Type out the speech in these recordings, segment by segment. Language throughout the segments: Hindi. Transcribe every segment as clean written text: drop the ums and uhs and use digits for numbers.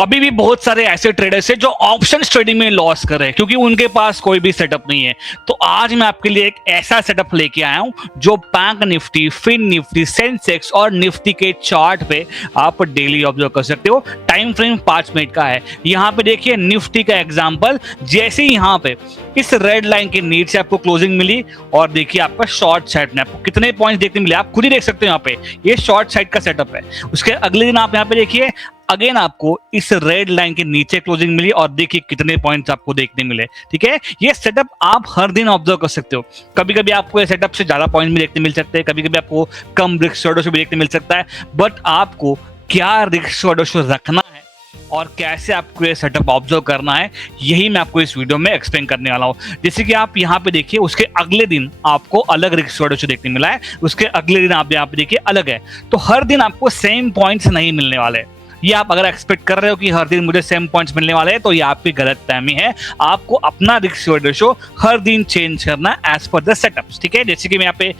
अभी भी बहुत सारे ऐसे ट्रेडर्स हैं जो ऑप्शन ट्रेडिंग में लॉस कर रहे हैं क्योंकि उनके पास कोई भी सेटअप नहीं है। तो आज मैं आपके लिए एक ऐसा सेटअप लेके आया हूं जो Bank Nifty, Fin Nifty, Sensex और निफ्टी के चार्ट पे आप डेली ऑब्जर्व कर सकते हो। टाइम फ्रेम 5 मिनट का है। यहाँ पे देखिए निफ्टी का एग्जांपल, जैसे ही यहाँ पे इस रेड लाइन के नीचे आपको क्लोजिंग मिली और देखिए आपका शॉर्ट साइड में आपको कितने पॉइंट्स देखने मिले, आप खुद ही देख सकते हो। यहाँ पे ये शॉर्ट साइड का सेटअप है। उसके अगले दिन आप यहाँ पे देखिए अगेन आपको इस रेड लाइन के नीचे क्लोजिंग मिली और देखिए कितने पॉइंट्स आपको देखने मिले। ठीक है, ये सेटअप आप हर दिन ऑब्जर्व कर सकते हो। कभी कभी आपको ये सेटअप से ज्यादा पॉइंट भी देखने मिल सकते हैं, कभी कभी आपको कम रिस्क शॉर्टो से भी देखने मिल सकता है। बट आपको क्या रिस्क शॉर्टो से रखना है और कैसे आपको ये सेटअप ऑब्जर्व करना है, यही मैं आपको इस वीडियो में एक्सप्लेन करने वाला हूं। जैसे कि आप यहाँ पे देखिए उसके अगले दिन आपको अलग रिस्क शॉर्टो से देखने मिला है, उसके अगले दिन आप यहाँ पे देखिए अलग है। तो हर दिन आपको सेम पॉइंट्स नहीं मिलने वाले। ये आप अगर एक्सपेक्ट कर रहे हो कि हर दिन मुझे सेम पॉइंट्स मिलने वाले हैं तो ये आपकी गलतफहमी है। आपको अपना रिस्क रेशियो हर दिन चेंज करना एज पर द सेटअप्स। ठीक है, जैसे कि मैं यहाँ पे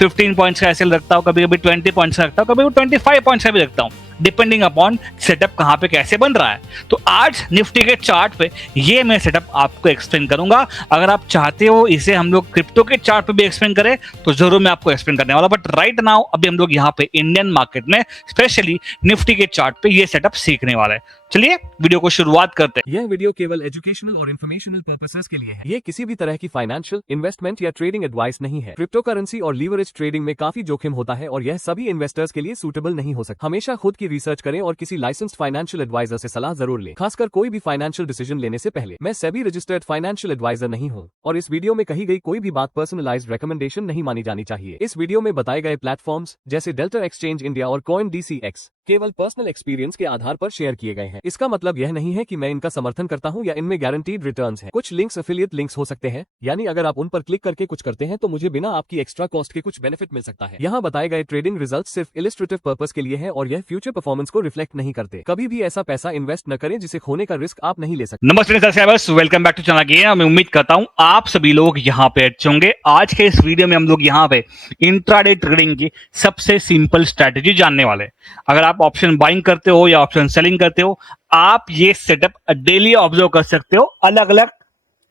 15 पॉइंट्स का एसएल रखता हूँ, कभी कभी 20 पॉइंट्स का रखता हूँ, कभी कभी 25 पॉइंट्स का भी रखता हूँ, डिपेंडिंग अपॉन सेटअप कहाँ पे कैसे बन रहा है। तो आज निफ्टी के चार्ट पे ये मैं सेटअप आपको एक्सप्लेन करूंगा। अगर आप चाहते हो इसे हम लोग क्रिप्टो के चार्ट पे भी एक्सप्लेन करें तो जरूर मैं आपको एक्सप्लेन करने वाला। बट राइट नाउ अभी हम लोग यहाँ पे इंडियन मार्केट में स्पेशली निफ्टी के चार्ट पे ये सेटअप सीखने वाले हैं। चलिए वीडियो को शुरुआत करते हैं। यह वीडियो केवल एजुकेशनल और इन्फॉर्मेशनल पर्पसेस के लिए है। ये किसी भी तरह की फाइनेंशियल, इन्वेस्टमेंट या ट्रेडिंग एडवाइस नहीं है। क्रिप्टो करेंसी और लीवरेज ट्रेडिंग में काफी जोखिम होता है और यह सभी इन्वेस्टर्स के लिए सूटेबल नहीं हो सकता। हमेशा खुद की रिसर्च करें और किसी लाइसेंस्ड फाइनेंशियल एडवाइजर से सलाह जरूर लें, खासकर कोई भी फाइनेंशियल डिसीजन लेने से पहले। मैं सेबी रजिस्टर्ड फाइनेंशियल एडवाइजर नहीं हूँ और इस वीडियो में कही गई कोई भी बात पर्सनलाइज्ड रिकमेंडेशन नहीं मानी जानी चाहिए। इस वीडियो में बताए गए प्लेटफॉर्म्स जैसे डेल्टा एक्सचेंज इंडिया और कॉइन DCX केवल पर्सनल एक्सपीरियंस के आधार पर शेयर किए गए हैं। इसका मतलब यह नहीं है कि मैं इनका समर्थन करता हूं या इनमें गारंटीड रिटर्न्स हैं। कुछ लिंक्स एफिलिएट लिंक्स हो सकते हैं, यानी अगर आप उन पर क्लिक करके कुछ करते हैं तो मुझे बिना आपकी एक्स्ट्रा कॉस्ट के कुछ बेनिफिट मिल सकता है। यहाँ बताए गए ट्रेडिंग रिजल्ट सिर्फ इलिस्ट्रेटिव पर्पस के लिए है और यह फ्यूचर परफॉर्मेंस को रिफ्लेक्ट नहीं करते। कभी भी ऐसा पैसा इन्वेस्ट न करें जिसे खोने का रिस्क आप नहीं ले सकते। नमस्ते subscribers, welcome back to channel again. मैं उम्मीद करता हूं आप सभी लोग यहाँ पे अच्छे होंगे। आज के इस वीडियो में हम लोग यहाँ पे इंट्राडे ट्रेडिंग की सबसे सिंपल स्ट्रेटेजी जानने वाले हैं। अगर आप ऑप्शन बाइंग करते हो या ऑप्शन सेलिंग करते हो, आप ये सेटअप डेली ऑब्जर्व कर सकते हो अलग अलग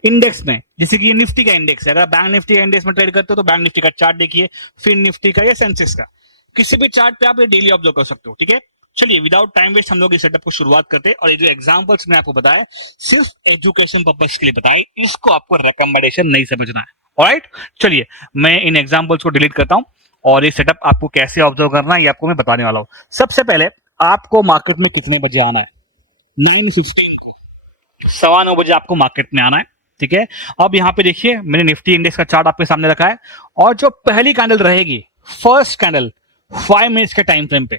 इंडेक्स में। जैसे कि ये निफ्टी का इंडेक्स है, अगर बैंक निफ्टी का इंडेक्स में ट्रेड करते हो तो बैंक निफ्टी का चार्ट देखिए, फिर निफ्टी का या सेंसेक्स का, किसी भी चार्ट पे आप ये डेली ऑब्जर्व कर सकते हो। ठीक है, चलिए विदाउट टाइम वेस्ट हम लोग इस सेटअप को शुरुआत करते हैं। और ये जो एग्जांपल्स मैं आपको बताया सिर्फ एजुकेशन पर्पस के लिए बताए, इसको आपको रिकमेंडेशन नहीं समझना है। ऑलराइट, चलिए मैं इन एग्जांपल्स को डिलीट करता हूं और ये सेटअप आपको कैसे ऑब्जर्व करना है ये आपको मैं बताने वाला हूं। सबसे पहले आपको मार्केट में कितने बजे आना है? 9:15 को, 9:15 बजे आपको मार्केट में आना है। ठीक है, अब यहाँ पे देखिए मैंने निफ्टी इंडेक्स का चार्ट आपके सामने रखा है और जो पहली कैंडल रहेगी, फर्स्ट कैंडल 5 मिनट्स के टाइम फ्रेम पे,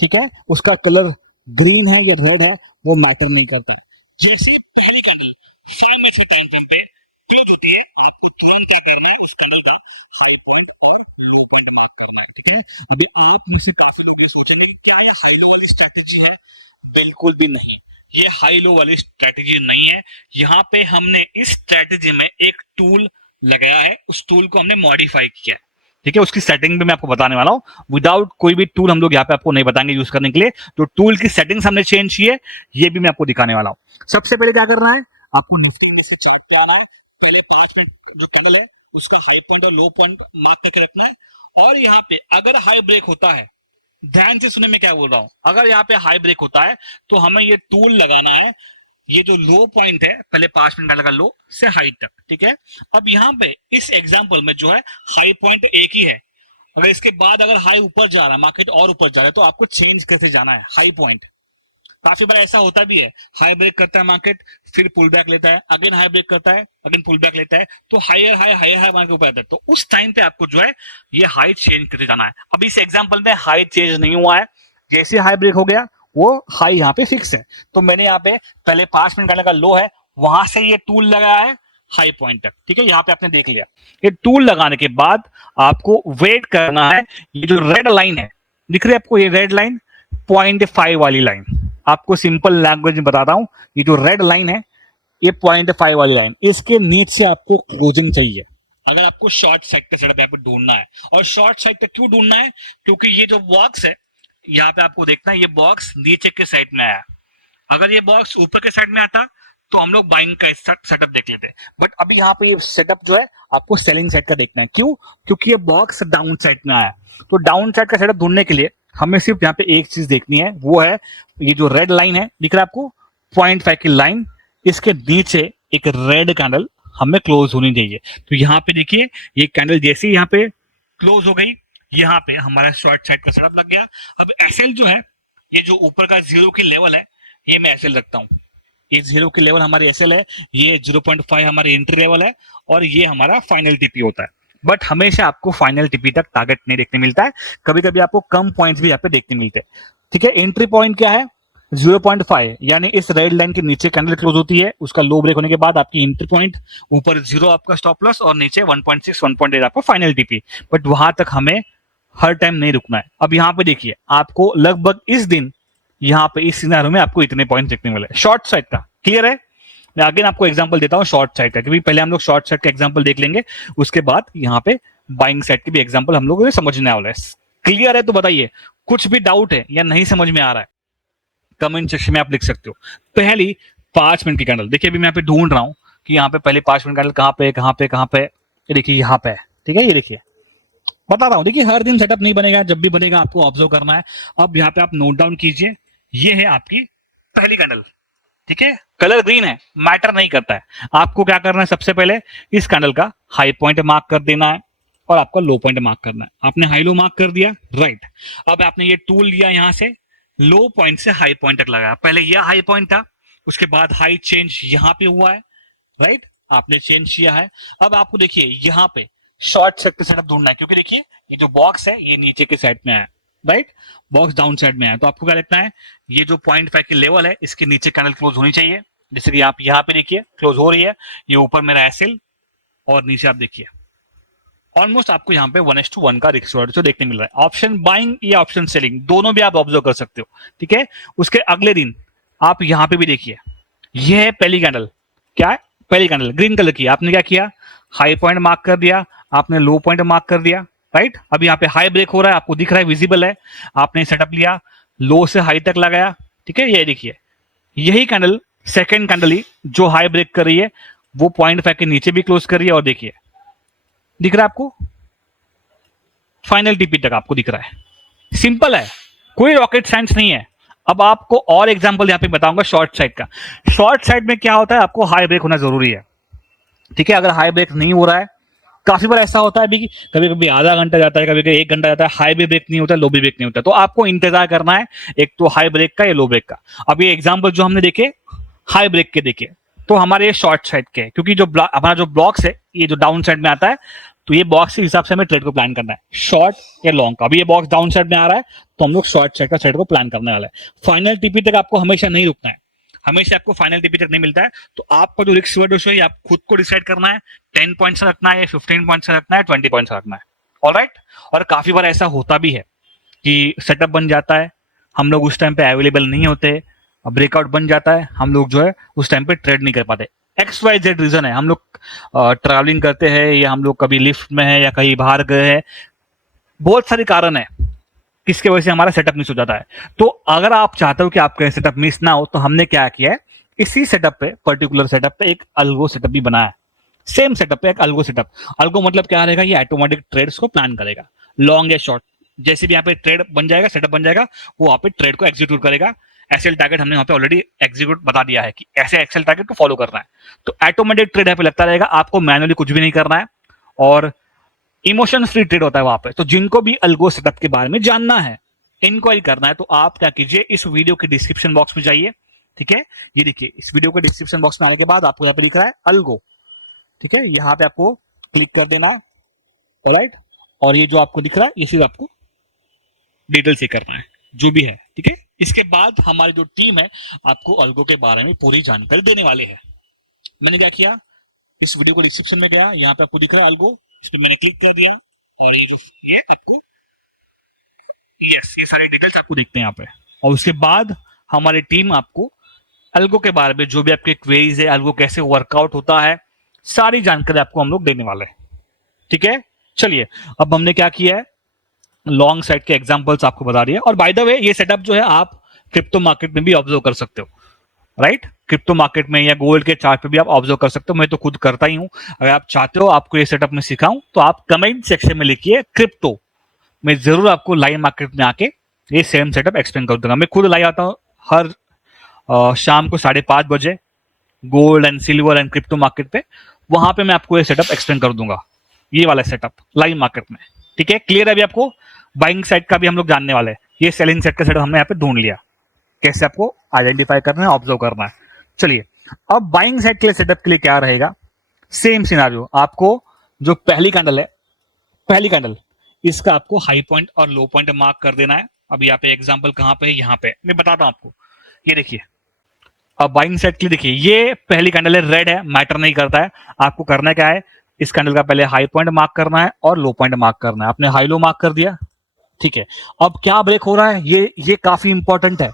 ठीक है, उसका कलर ग्रीन है या रेड है वो मैटर नहीं करता। जैसे पहली कैंडल 5 मिनट्स के टाइम फ्रेम पे क्लोज होती है, आपको तुरंत क्या करना है, उस कैंडल का हाई पॉइंट और लो पॉइंट मार्क करना है। ठीक है, अभी आप में से काफी लोग ये सोचेंगे क्या ये हाई लो वाली स्ट्रेटेजी है? बिल्कुल भी नहीं, ये हाई लो वाली स्ट्रेटेजी नहीं है। यहाँ पे हमने इस स्ट्रेटेजी में एक टूल लगाया है, उस टूल को हमने मॉडिफाई किया है। ठीक है, उसकी सेटिंग भी मैं आपको बताने वाला हूं। विदाउट कोई भी टूल हम लोग यहाँ पे आपको नहीं बताएंगे यूज करने के लिए। जो टूल की सेटिंग्स हमने चेंज की है ये भी मैं आपको दिखाने वाला हूं। सबसे पहले क्या करना है, आपको निफ्टी इंडेक्स के चार्ट पे आना है। पहले 5 मिनट जो कैंडल है उसका हाई पॉइंट और लो पॉइंट मार्क करके रखना है। और यहाँ पे अगर हाई ब्रेक होता है, ध्यान से सुने मैं क्या बोल रहा हूं, अगर यहाँ पे हाई ब्रेक होता है तो हमें ये टूल लगाना है। ये जो लो पॉइंट है पहले 5 मिनट का लगा लो से हाई तक। ठीक है, अब यहाँ पे इस एग्जांपल में जो है हाई पॉइंट एक ही है। अगर इसके बाद अगर हाई ऊपर जा रहा है, मार्केट और ऊपर जा रहा है, तो आपको चेंज कैसे जाना है हाई पॉइंट। काफी बार ऐसा होता भी है, हाई ब्रेक करता है मार्केट, फिर पुल बैक लेता है, अगेन हाई ब्रेक करता है, अगेन पुल बैक लेता है, तो हाई मार्केट ऊपर आता है। तो उस टाइम पे आपको जो है ये हाई चेंज करते जाना है। अभी इस एग्जांपल में हाई चेंज नहीं हुआ है, जैसे हाई ब्रेक हो गया वो हाई यहाँ पे फिक्स है। तो मैंने यहाँ पे पहले 5 मिनट का लो है, वहां से ये टूल लगाया है हाई पॉइंट तक। ठीक है, यहाँ पे आपने देख लिया। ये टूल लगाने के बाद आपको वेट करना है। ये जो रेड लाइन है दिख रही है आपको, ये रेड लाइन 0.5 वाली लाइन, आपको सिंपल लैंग्वेज में बताता हूं, ये जो रेड लाइन है ये 0.5 वाली लाइन, इसके नीचे आपको क्लोजिंग चाहिए अगर आपको शॉर्ट साइड पे सेटअप यहाँ पे ढूंढना है। और शॉर्ट साइड पे क्यों ढूंढना है? क्योंकि ये जो बॉक्स है यहाँ पे आपको देखना है, ये बॉक्स नीचे के साइड में आया, अगर ये बॉक्स ऊपर के साइड में आता तो हम लोग बाइंग का सेटअप देख लेते, बट अभी यहाँ पे ये सेटअप जो है आपको सेलिंग साइड का देखना है। क्यों? क्योंकि ये बॉक्स डाउन साइड में आया, तो डाउन साइड का सेटअप ढूंढने के लिए हमें सिर्फ यहाँ पे एक चीज देखनी है, वो है ये जो रेड लाइन है दिख रहा है आपको 0.5 की लाइन, इसके नीचे एक रेड कैंडल हमें क्लोज होनी चाहिए। तो यहाँ पे देखिए ये कैंडल जैसे ही यहाँ पे क्लोज हो गई, यहाँ पे हमारा शॉर्ट साइड का सेटअप लग गया। अब एसएल जो है, ये जो ऊपर का 0 की लेवल है, ये मैं एसएल रखता हूँ। ये 0 की लेवल हमारी एसएल है, ये 0.5 हमारी एंट्री लेवल है, और ये हमारा फाइनल टीपी होता है। बट हमेशा आपको फाइनल टीपी तक टारगेट नहीं देखने मिलता है, कभी कभी आपको कम पॉइंट्स भी यहाँ पे देखने मिलते हैं। ठीक है, एंट्री पॉइंट क्या है? 0.5, यानी इस रेड लाइन के नीचे कैंडल क्लोज होती है, उसका लो ब्रेक होने के बाद आपकी एंट्री पॉइंट, ऊपर 0 आपका स्टॉप लॉस और नीचे 1.6 1.8 आपका फाइनल टीपी। बट वहां तक हमें हर टाइम नहीं रुकना है। अब यहाँ पे देखिए आपको लगभग इस दिन यहाँ पे इस सिनेरियो में आपको इतने पॉइंट देखने मिले शॉर्ट साइड का। क्लियर है? मैं अगेन आपको एग्जांपल देता हूँ शॉर्ट साइड का, क्योंकि पहले हम लोग शॉर्ट साइड का एग्जांपल देख लेंगे, उसके बाद यहाँ पे बाइंग साइड के भी एग्जांपल हम लोगों को समझने वाला है। क्लियर है? तो बताइए, कुछ भी डाउट है या नहीं समझ में आ रहा है, कमेंट सेक्शन में आप लिख सकते हो। पहली 5 मिनट की कैंडल देखिए, अभी मैं यहाँ पे ढूंढ रहा हूँ कि यहाँ पे पहले 5 मिनट कैंडल कहाँ पे कहाँ पे कहाँ पे, ये देखिए यहाँ पे है। ठीक है, ये देखिए बता रहा हूँ, देखिए हर दिन सेटअप नहीं बनेगा, जब भी बनेगा आपको ऑब्जर्व करना है। अब यहाँ पे आप नोट डाउन कीजिए, ये है आपकी पहली कैंडल। ठीक है, कलर ग्रीन है, मैटर नहीं करता है। आपको क्या करना है, सबसे पहले इस कैंडल का हाई पॉइंट मार्क कर देना है और आपको लो पॉइंट मार्क करना है। आपने हाई लो मार्क कर दिया, राइट। अब आपने ये टूल लिया, यहां से लो पॉइंट से हाई पॉइंट तक लगाया। पहले यह हाई पॉइंट था, उसके बाद हाई चेंज यहां पे हुआ है, राइट, आपने चेंज किया है। अब आपको देखिए यहाँ पे शॉर्ट सेक्टर सेटअप ढूंढना है, क्योंकि देखिए ये जो बॉक्स है ये नीचे के साइड में है, राइट, बॉक्स डाउन साइड में है। तो आपको क्या लगता है, ये जो 0.5 की लेवल है इसके नीचे कैंडल क्लोज होनी चाहिए, जैसे कि आप यहाँ पे देखिए क्लोज हो रही है। ये ऊपर मेरा एसएल और नीचे आप देखिए ऑलमोस्ट आपको यहाँ पे 1:1 का रिक्शॉर्ट जो देखने मिल रहा है। ऑप्शन बाइंग या ऑप्शन सेलिंग दोनों भी आप ऑब्जर्व कर सकते हो। ठीक है, उसके अगले दिन आप यहाँ पे भी देखिए, ये है पहली कैंडल। क्या है? पहली कैंडल ग्रीन कलर की। आपने क्या किया, हाई पॉइंट मार्क कर दिया, आपने लो पॉइंट मार्क कर दिया, राइट। अब यहाँ पे हाई ब्रेक हो रहा है, आपको दिख रहा है, विजिबल है। आपने सेटअप लिया, लो से हाई तक लगाया। ठीक है, ये देखिए यही कैंडल सेकंड कैंडल ही जो हाई ब्रेक कर रही है, वो 0.5 के नीचे भी क्लोज कर रही है, और देखिए दिख रहा है आपको, फाइनल टीपी तक आपको दिख रहा है। सिंपल है, कोई रॉकेट साइंस नहीं है। अब आपको और एग्जांपल यहां पे बताऊंगा शॉर्ट साइड का। शॉर्ट साइड में क्या होता है, आपको हाई ब्रेक होना जरूरी है। ठीक है, अगर हाई ब्रेक नहीं हो रहा है, काफी बार ऐसा होता है भी कि कभी कभी आधा घंटा जाता है, कभी कभी 1 घंटा जाता है, हाई भी ब्रेक नहीं होता, लो भी ब्रेक नहीं होता, तो आपको इंतजार करना है एक तो हाई ब्रेक का या लो ब्रेक का। अब ये एग्जांपल जो हमने देखे हाई ब्रेक के देखे, तो हमारे ये शॉर्ट साइड के, क्योंकि जो हमारा जो ब्लॉक्स है ये जो डाउन साइड में आता है, तो ये बॉक्स के हिसाब से हमें ट्रेड को प्लान करना है, शॉर्ट या लॉन्ग का। अभी ये बॉक्स डाउन साइड में आ रहा है, तो हम लोग शॉर्ट साइड का ट्रेड को प्लान करने वाला है। फाइनल टीपी तक आपको हमेशा नहीं रुकना है, हमेशा आपको फाइनल टीपी तक नहीं मिलता है। तो आपका जो रिस्क रेशियो है आप खुद को डिसाइड करना है, 10 पॉइंट से रखना है, 15 पॉइंट से रखना है, 20 पॉइंट से रखना है। ऑलराइट। और काफी बार ऐसा होता भी है कि सेटअप बन जाता है, हम लोग उस टाइम पे अवेलेबल नहीं होते, ब्रेकआउट बन जाता है, हम लोग जो है उस टाइम पे ट्रेड नहीं कर पाते। XYZ रीजन है, हम लोग ट्रैवलिंग करते हैं, या हम लोग कभी लिफ्ट में है, या कहीं बाहर गए हैं, बहुत सारे कारण है किसके वजह से हमारा सेटअप मिस हो जाता है। तो अगर आप चाहते हो कि आपका सेटअप मिस ना हो, तो हमने क्या किया है, इसी सेटअप पे, पर्टिकुलर सेटअप पे एक अल्गो सेटअप भी बनाया है। सेम सेटअप पे एक अल्गो सेटअप। अल्गो मतलब क्या रहेगा, ये ऑटोमेटिक ट्रेड्स को प्लान करेगा, लॉन्ग या शॉर्ट। जैसे भी यहाँ पे ट्रेड बन जाएगा, सेटअप बन जाएगा, वो वहाँ पे ट्रेड को एग्जीक्यूट करेगा। एसएल टारगेट हमने वहाँ पे ऑलरेडी एग्जीक्यूट बता दिया है कि ऐसे एक्सेल टारगेट को फॉलो करना है। तो ऑटोमेटिक ट्रेड यहाँ पे लगता रहेगा, आपको मैनुअली कुछ भी नहीं करना है, और इमोशन फ्री ट्रेड होता है वहां पे। तो जिनको भी अल्गो सेटअप के बारे में जानना है, इंक्वायरी करना है, तो आप क्या कीजिए, इस वीडियो के डिस्क्रिप्शन बॉक्स में जाइए। ठीक है, ये देखिए इस वीडियो के डिस्क्रिप्शन बॉक्स में आने के बाद आपको यहाँ पे लिख रहा है अल्गो। ठीक है, यहाँ पे आपको क्लिक कर देना, राइट। और ये जो आपको दिख रहा है, ये सिर्फ आपको डिटेल से करना है, जो भी है। ठीक है, इसके बाद हमारी जो टीम है आपको अल्गो के बारे में पूरी जानकारी देने वाले है। मैंने क्या किया, इस वीडियो को डिस्क्रिप्शन में गया, यहाँ पे आपको दिख रहा है अल्गो, इस पर मैंने क्लिक कर दिया, और ये जो ये आपको यस, ये सारे डिटेल्स आपको दिखते हैं यहाँ पे। और उसके बाद हमारी टीम आपको अल्गो के बारे में, जो भी आपके क्वेरीज है, अल्गो कैसे वर्कआउट होता है, सारी जानकारी आपको हम लोग देने वाले हैं। ठीक है, चलिए अब हमने क्या किया है, लॉन्ग साइड के एग्जांपल्स आपको बता दिए। और बाय द वे ये सेटअप जो है आप क्रिप्टो मार्केट में भी ऑब्जर्व कर सकते हो। राइट। क्रिप्टो मार्केट में या गोल्ड के चार्ट पे भी आप ऑब्जर्व कर सकते हो, मैं तो खुद करता ही हूं। अगर आप चाहते हो आपको ये सेटअप में सिखाऊं तो आप कमेंट सेक्शन में लिखिए क्रिप्टो, मैं जरूर आपको लाइव मार्केट में आके ये सेम सेटअप एक्सप्लेन कर दूंगा। मैं खुद लाइव आता हूँ हर शाम को 5:30 बजे gold and silver and crypto market पे, वहां पे मैं आपको ये सेटअप एक्सप्लेन कर दूंगा, ये वाला सेटअप लाइव मार्केट में। ठीक है, क्लियर है? अभी आपको बाइंग साइड का भी हम लोग जानने वाले हैं। ये सेलिंग साइड का सेटअप हमने यहाँ पे ढूंढ लिया, कैसे आपको आइडेंटिफाई करना है, ऑब्जर्व करना है। चलिए, अब बाइंग साइड के लिए सेटअप के लिए क्या रहेगा, सेम सिनारियो। आपको जो पहली कैंडल है, पहली कैंडल, इसका आपको हाई पॉइंट और लो पॉइंट मार्क कर देना है। अब यहाँ पे एग्जांपल कहां पे है, यहाँ पे मैं बताता हूं आपको। ये देखिए, अब बाइंग साइड के लिए देखिए, ये पहली कैंडल है, रेड है, मैटर नहीं करता है। आपको करना क्या है, इस कैंडल का पहले हाई पॉइंट मार्क करना है और लो पॉइंट मार्क करना है। आपने हाई लो मार्क कर दिया, ठीक है। अब क्या ब्रेक हो रहा है, ये काफी इंपॉर्टेंट है।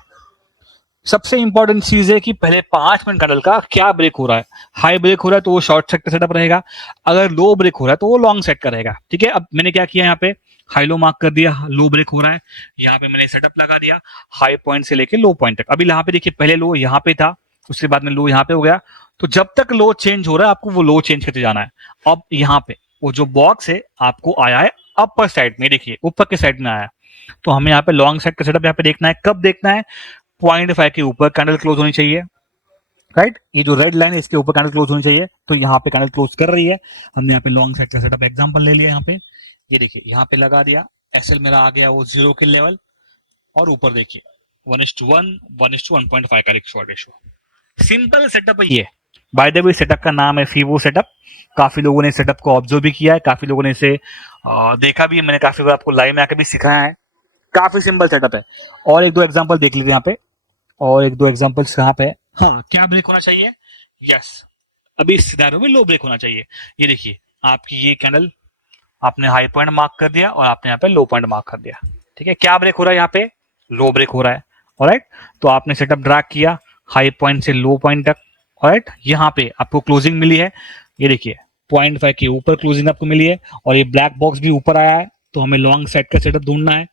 सबसे इंपॉर्टेंट चीज है कि पहले 5 मिनट कैंडल का क्या ब्रेक हो रहा है। हाई ब्रेक हो रहा है तो वो शॉर्ट सेट का सेटअप रहेगा, अगर लो ब्रेक हो रहा है तो वो लॉन्ग सेट का रहेगा। ठीक है, अब मैंने क्या किया, यहाँ पे हाई लो मार्क कर दिया, लो ब्रेक हो रहा है, यहाँ पे मैंने सेटअप लगा दिया हाई पॉइंट से लेके लो पॉइंट तक। अभी यहाँ पे देखिए, पहले लो यहाँ पे था, उसके बाद में लो यहाँ पे हो गया, तो जब तक लो चेंज हो रहा है आपको वो लो चेंज करते जाना है। अब यहाँ पे वो जो बॉक्स है आपको आया है अपर साइड में, देखिए ऊपर के साइड में आया है, तो हमें यहाँ पे लॉन्ग साइड का सेटअप यहाँ पे देखना है। कब देखना है, 0.5 के ऊपर कैंडल क्लोज होनी चाहिए, राइट। ये जो रेड लाइन है इसके ऊपर कैंडल क्लोज होनी चाहिए, तो यहाँ पे कैंडल क्लोज कर रही है। हमने यहाँ पे लॉन्ग साइड का सेटअप एग्जांपल ले लिया, यहाँ पे ये देखिए, यहाँ पे लगा दिया, एसएल मेरा आ गया वो 0 के लेवल, और ऊपर देखिए 1:1, 1:1.5 का रेशियो। सिंपल सेटअप है ये। बाय द वे सेटअप का नाम है फीवो सेटअप। काफी लोगों ने सेटअप को ऑब्जर्व भी किया है, काफी लोगों ने इसे देखा भी है, मैंने काफी बार आपको लाइव में आकर भी सिखाया है। काफी सिंपल सेटअप है। और एक दो एग्जांपल देख लीजिए यहाँ पे, और एक दो एग्जांपल्स कहाँ पे है। हाँ, क्या ब्रेक होना चाहिए, यस, अभी इस सिनारियो में लो ब्रेक होना चाहिए। ये देखिए, आपकी ये कैंडल, आपने हाई पॉइंट मार्क कर दिया और आपने यहाँ पे लो पॉइंट मार्क कर दिया। ठीक है, क्या ब्रेक हो रहा है, यहाँ पे लो ब्रेक हो रहा है। ऑलराइट, तो आपने सेटअप ड्रैग किया हाई पॉइंट से लो पॉइंट तक। ऑलराइट, यहाँ पे आपको क्लोजिंग मिली है, ये देखिए 0.5 के ऊपर क्लोजिंग आपको मिली है, और ये ब्लैक बॉक्स भी ऊपर आया है, तो हमें लॉन्ग साइड का सेटअप ढूंढना है।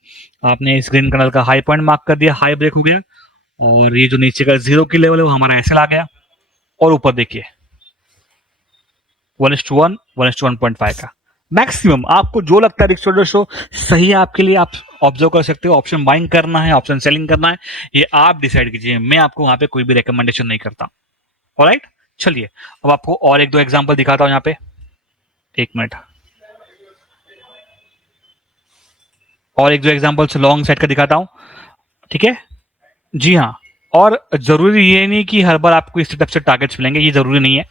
आपने इस ग्रीन कैंडल का हाई पॉइंट मार्क कर दिया, हाई ब्रेक हो गया, और ये जो नीचे का 0 की लेवल है वो हमारा एसएल आ गया, और ऊपर देखिए 1:1, 1:1.5 का मैक्सिमम। आपको जो लगता है रिक्स शो सही है आपके लिए, आप ऑब्जर्व कर सकते हो। ऑप्शन बाइंग करना है, ऑप्शन सेलिंग करना है, ये आप डिसाइड कीजिए, मैं आपको वहां पे कोई भी रिकमेंडेशन नहीं करता। ऑलराइट, चलिए अब आपको और एक दो एग्जांपल दिखाता हूं यहाँ पे, एक मिनट, और एक दो एग्जांपल्स लॉन्ग साइड का दिखाता हूं। ठीक है, जी हाँ, और जरूरी ये नहीं कि हर बार आपको इस सेटअप से टारगेट्स मिलेंगे, ये जरूरी नहीं है।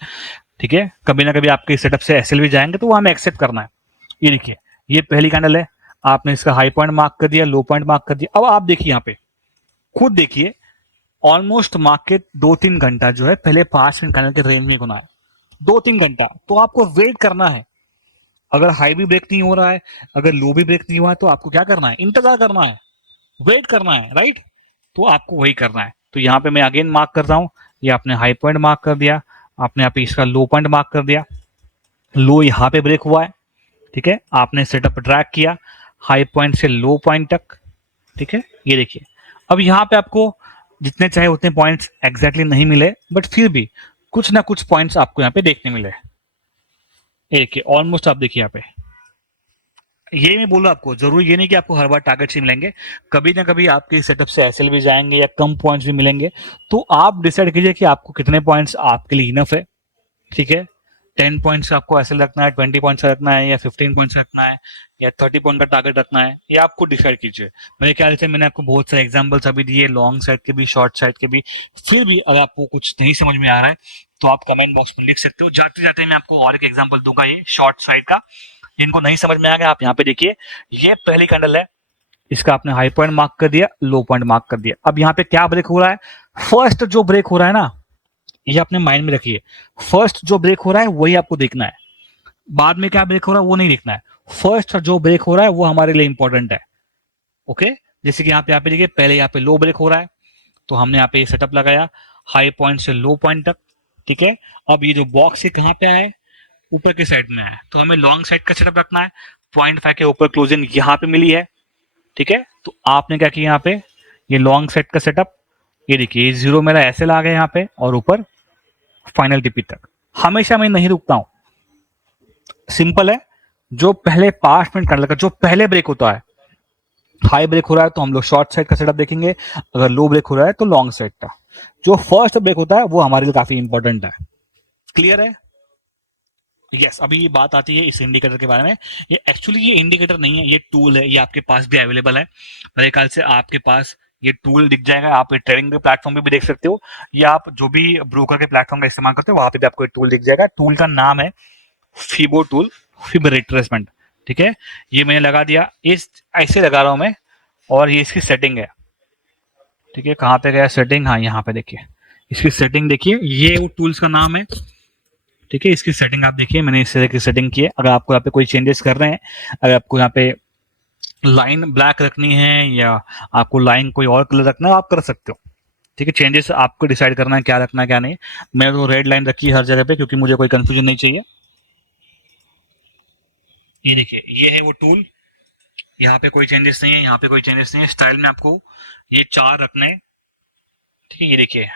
ठीक है, कभी ना कभी आपके इस सेटअप से एसएल भी जाएंगे, तो वो हमें एक्सेप्ट करना है। ये देखिए, ये पहली कैंडल है, आपने इसका हाई पॉइंट मार्क कर दिया, लो पॉइंट मार्क कर दिया। अब आप देखिए यहाँ पे, खुद देखिए, ऑलमोस्ट मार्केट 2-3 घंटा जो है पहले 5 मिनट कैंडल के रेंज में घुमा है, 2-3 घंटा। तो आपको वेट करना है, अगर हाई भी ब्रेक नहीं हो रहा है, अगर लो भी ब्रेक नहीं हुआ है, तो आपको क्या करना है, इंतजार करना है, वेट करना है, राइट। तो आपको वही करना है। तो यहाँ पे मैं अगेन मार्क करता हूँ, ये आपने हाई पॉइंट मार्क कर दिया, आपने यहाँ पे इसका लो पॉइंट मार्क कर दिया, लो यहाँ पे ब्रेक हुआ है। ठीक है, आपने सेटअप ड्रैग किया हाई पॉइंट से लो पॉइंट तक। ठीक है, ये देखिए, अब यहाँ पे आपको जितने चाहे उतने पॉइंट्स एग्जैक्टली नहीं मिले, बट फिर भी कुछ ना कुछ पॉइंट्स आपको यहाँ पे देखने मिले। ये देखिए, ऑलमोस्ट आप देखिए यहाँ पे, ये मैं बोल रहा आपको, जरूर ये नहीं कि आपको हर बार टारगेट ही मिलेंगे, कभी ना कभी आपके सेटअप से एसएल भी जाएंगे या कम पॉइंट्स भी मिलेंगे। तो आप डिसाइड कीजिए कि आपको कितने पॉइंट्स आपके लिए इनफ है। ठीक है, 10 पॉइंट्स आपको एसएल रखना है, 20 पॉइंट्स रखना है, या 15 पॉइंट्स रखना है, या 30 पॉइंट का टारगेट रखना है, ये आपको डिसाइड कीजिए। मेरे ख्याल से मैंने आपको बहुत सारे एग्जांपल्स अभी दिए, लॉन्ग साइड के भी, शॉर्ट साइड के भी। फिर भी अगर आपको कुछ नहीं समझ में आ रहा है तो आप कमेंट बॉक्स में लिख सकते हो। जाते जाते मैं आपको और एक एग्जाम्पल दूंगा, ये शॉर्ट साइड का, जिनको नहीं समझ में आ गया आप यहाँ पे देखिए, ये पहली कैंडल है, इसका आपने हाई पॉइंट मार्क कर दिया, लो पॉइंट मार्क कर दिया। अब यहाँ पे क्या ब्रेक हो रहा है, फर्स्ट जो ब्रेक हो रहा है ना, ये अपने माइंड में रखिए, फर्स्ट जो ब्रेक हो रहा है वही आपको देखना है, बाद में क्या ब्रेक हो रहा है वो नहीं देखना है। फर्स्ट जो ब्रेक हो रहा है वो हमारे लिए इंपॉर्टेंट है। ओके, जैसे कि यहाँ पे देखिए, पहले यहाँ पे लो ब्रेक हो रहा है, तो हमने यहाँ पे सेटअप लगाया हाई पॉइंट से लो पॉइंट तक। ठीक है, अब ये जो बॉक्स है कहाँ पे आए, ऊपर के साइड में है, तो हमें लॉन्ग साइड का सेटअप रखना है। 0.5 के ऊपर क्लोजिंग यहाँ पे मिली है। ठीक है, तो आपने क्या किया, यहाँ पे ये लॉन्ग साइड का सेटअप ये देखिए ये जीरो मेरा ऐसे ला गया यहाँ पे और ऊपर फाइनल टीपी तक। हमेशा मैं नहीं रुकता हूं, सिंपल है। जो पहले 5 मिनट करने लगा, जो पहले ब्रेक होता है, हाई ब्रेक हो रहा है तो हम लोग शॉर्ट साइड का सेटअप देखेंगे, अगर लो ब्रेक हो रहा है तो लॉन्ग साइड का। जो फर्स्ट ब्रेक होता है वो हमारे लिए काफी इंपॉर्टेंट है। क्लियर है? यस। अभी ये बात आती है इस इंडिकेटर के बारे में। ये एक्चुअली ये इंडिकेटर नहीं है, ये टूल है, ये आपके पास भी अवेलेबल है। मेरे ख्याल से आपके पास ये टूल दिख जाएगा, आप ट्रेडिंग के प्लेटफॉर्म पे भी देख सकते हो, या आप जो भी ब्रोकर के प्लेटफॉर्म का इस्तेमाल करते हो वहां पे भी आपको टूल दिख जाएगा। टूल का नाम है फिबो टूल, फिब रिट्रेसमेंट। ठीक है, ये मैंने लगा दिया, इस ऐसे लगा रहा हूं मैं, और ये इसकी सेटिंग है। ठीक है, कहाँ पे गया सेटिंग? हाँ, यहाँ पे देखिए इसकी सेटिंग देखिए, ये वो टूल्स का नाम है। ठीक है, इसकी सेटिंग आप देखिए, मैंने इस तरह की सेटिंग की है। अगर आपको यहाँ पे कोई चेंजेस कर रहे हैं, अगर आपको यहाँ पे लाइन ब्लैक रखनी है या आपको लाइन कोई और कलर रखना है, आप कर सकते हो। ठीक है, चेंजेस आपको डिसाइड करना है क्या रखना है क्या नहीं। मैं तो रेड लाइन रखी है हर जगह पे, क्योंकि मुझे कोई कंफ्यूजन नहीं चाहिए। ये देखिए ये है वो टूल, यहाँ पे कोई चेंजेस नहीं है, यहाँ पे कोई चेंजेस नहीं है। स्टाइल में आपको ये 4 रखने हैं। ठीक है, ये देखिए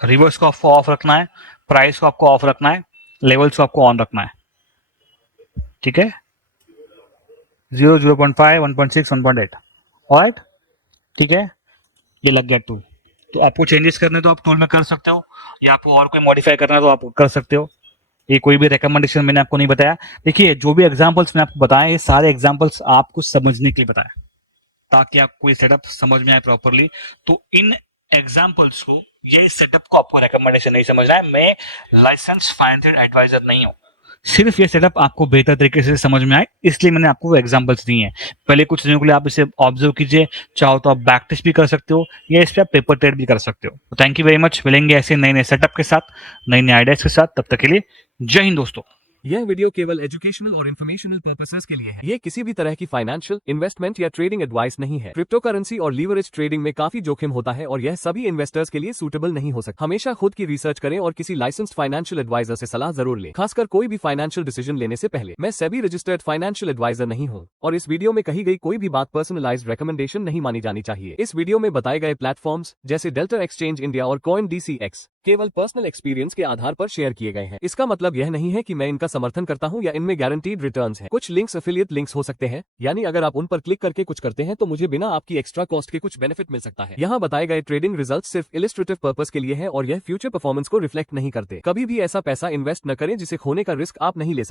रिवर्स को आपको ऑफ रखना है, प्राइस को आपको ऑफ रखना है, लेवल्स को आपको ऑन रखना है। ठीक है, 0, 0.5, 1.6, 1.8। ऑलराइट, ठीक है, ये लग गया टूल। तो आपको चेंजेस करने तो आप टूल में कर सकते हो, या आपको और कोई मॉडिफाई करना है तो आप कर सकते हो। ये कोई भी रिकमेंडेशन मैंने आपको नहीं बताया। देखिए जो भी एग्जांपल्स मैंने आपको बताया, ये सारे एग्जांपल्स आपको समझने के लिए बताया, ताकि आपको ये सेटअप समझ में आए प्रॉपरली। तो इन एग्जांपल्स को, ये सेटअप को आपको रिकमेंडेशन नहीं समझना है। मैं लाइसेंस फाइनेंशियल एडवाइजर नहीं हूँ, सिर्फ ये सेटअप आपको बेहतर तरीके से समझ में आए इसलिए मैंने आपको वो एग्जांपल्स दिए हैं। पहले कुछ दिनों के लिए आप इसे ऑब्जर्व कीजिए, चाहो तो आप बैक टेस्ट भी कर सकते हो, या इस पे आप पेपर ट्रेड भी कर सकते हो। Thank you very much. मिलेंगे ऐसे नए नए सेटअप के साथ, नए नए आइडियाज के साथ। तब तक के लिए जय हिंद दोस्तों। यह वीडियो केवल एजुकेशनल और इन्फॉर्मेशनल पर्पसेस के लिए है। ये किसी भी तरह की फाइनेंशियल, इन्वेस्टमेंट या ट्रेडिंग एडवाइस नहीं है। क्रिप्टो करेंसी और लीवरेज ट्रेडिंग में काफी जोखिम होता है और यह सभी इन्वेस्टर्स के लिए सूटेबल नहीं हो सकता। हमेशा खुद की रिसर्च करें और किसी लाइसेंस्ड फाइनेंशियल एडवाइजर से सलाह जरूर लें, खासकर कोई भी फाइनेंशियल डिसीजन लेने से पहले। मैं सेबी रजिस्टर्ड फाइनेंशियल एडवाइजर नहीं हूँ और इस वीडियो में कही गई कोई भी बात पर्सनलाइज्ड रिकमेंडेशन नहीं मानी जानी चाहिए। इस वीडियो में बताए गए प्लेटफॉर्म्स जैसे डेल्टा एक्सचेंज इंडिया और CoinDCX केवल पर्सनल एक्सपीरियंस के आधार पर शेयर किए गए हैं। इसका मतलब यह नहीं है कि मैं इनका समर्थन करता हूं या इनमें गारंटीड रिटर्न्स हैं। कुछ लिंक्स एफिलिएट लिंक्स हो सकते हैं, यानी अगर आप उन पर क्लिक करके कुछ करते हैं तो मुझे बिना आपकी एक्स्ट्रा कॉस्ट के कुछ बेनिफिट मिल सकता है। यहाँ बताए गए ट्रेडिंग रिजल्ट सिर्फ इलिस्ट्रेटिव पर्पस के लिए है और यह फ्यूचर परफॉर्मेंस को रिफ्लेक्ट नहीं करते। कभी भी ऐसा पैसा इन्वेस्ट न करें जिसे खोने का रिस्क आप नहीं ले सकते।